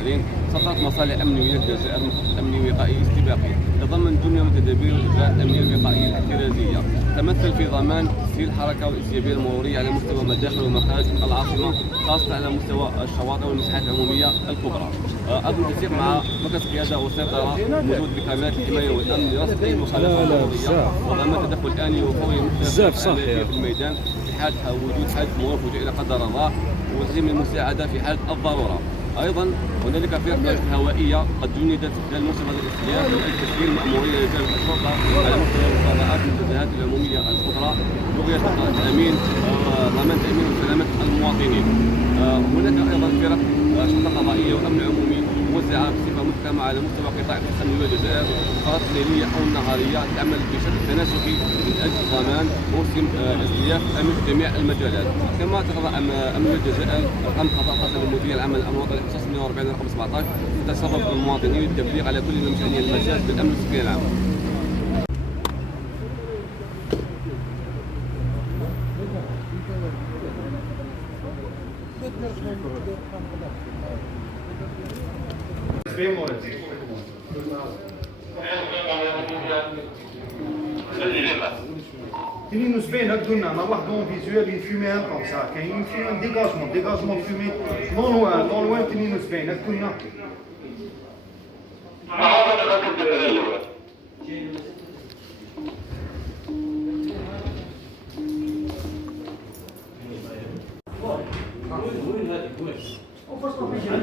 2020 سطرت مصالح أمنية الجزائر مخطط أمني وقائي استباقي تضمن جملة من تدابير الإجراءات الأمنية الوقائية الاحترازية تمثل في ضمان تسهيل الحركة والاستجابة المرورية على مستوى مداخل ومخارج العاصمة خاصة على مستوى الشواطئ والمساحات العمومية الكبرى. أيضا تنسيق مع مركز قيادة وسيطرة موجود بكاميرات الحماية والأمن لرصد أي مخالفات مرورية وضمان تدخل آني وفوري مختلف في الميدان في حال وجود حادث مرور فجائي لا قدر الله وتقديم المساعدة في حال الضرورة. ايضا هنالك فرق هوائيه قد جندت خلال موسم هذا الاستهلاك لاجل تسهيل ماموريه رجال الشرطه على مستوى الفضاءات والمنتزهات العموميه الكبرى بغيه تامين ضمان تامين وسلامه المواطنين. هناك ايضا فرق شرطه قضائيه وامن عمومي موزعه بصفه محكمه على مستوى قطاع التحمل والجزائر قرارات ليليه او نهاريه تعمل بشكل تناسقي من اجل ضمان موسم استهلاك امن في جميع المجالات. كما تقرا امن الجزائر رقم خطا تصل المديريه العامه للامن الوطني الاختصاص 140 رقم 17 تتصرف المواطنين للتبليغ على كل المشانيه المساس بالامن والسكينه العامه. تنين وسبعين هكذا لنا واحد دون فيزوال يفيمي ان كوم سا كاين فيمي ديغاجمون فيمي لون لوان تنين وسبعين هكذا لنا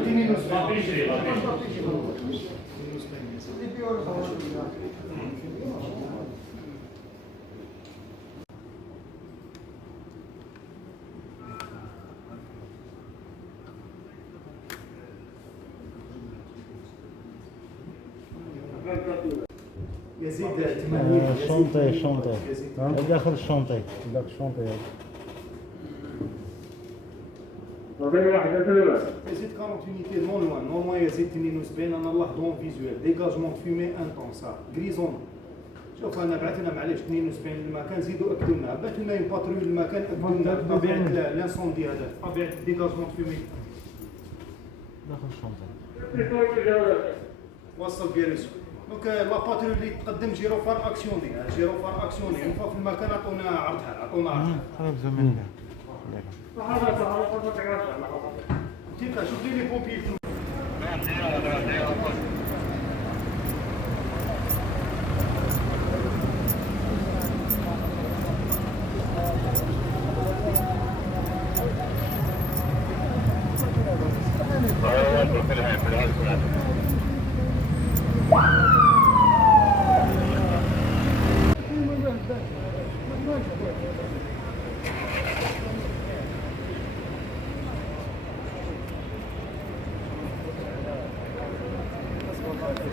تنين وسبعين يزيد 80 شونطي داخل الشونطي يزيد 40 unité نون لوان يزيد 72 انا الله دون فيزوال ديغاجمون فيمي انتونسا غريزون. شوف انا بعثنا معليش 72 المكان زيدوا اكدوا لنا بعثوا لنا يباتريو المكان اكدوا لنا بطبيعه لانسوندي هذا بطبيعه ديغاجمون فيمي داخل الشونطي وصل بيرسو. دونك لا باتريو اللي تقدم جيروفار اكسيوني اون فوا في المكان عطونا عرضها خلاص زمان تيكا شوف لي بومبي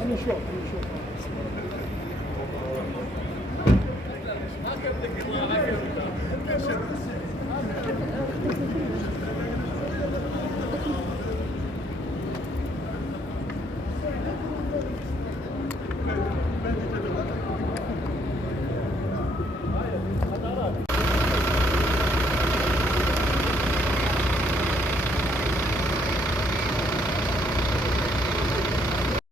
نشوف